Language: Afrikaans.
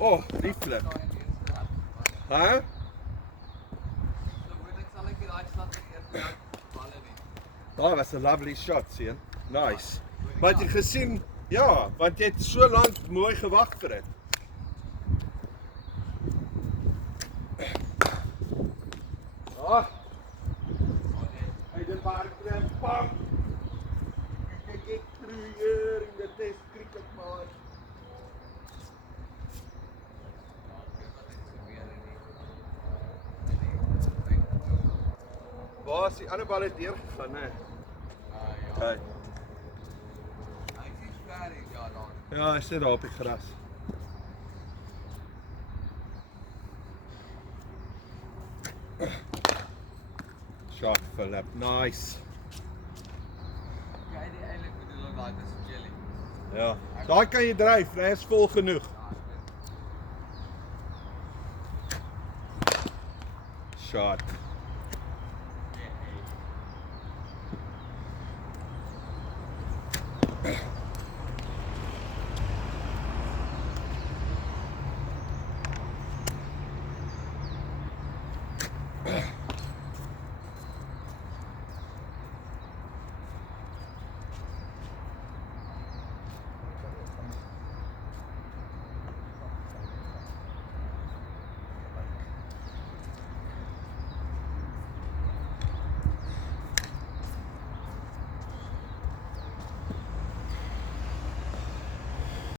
Oh, lieflijk. Huh? Oh, that's a lovely shot, sien. Nice. Want jy gesien, ja, want jy het so lank mooi gewag vir dit. Ah. Hy het maar klem pam. Kyk ek through here in the test cricket match. Waar is die ander bal het deurgegaan, né? Ja. Ja, hy sit daar op die gras. Shot Philip, nice. Ja, daar kan jy dryf, hy is vol genoeg. Shot.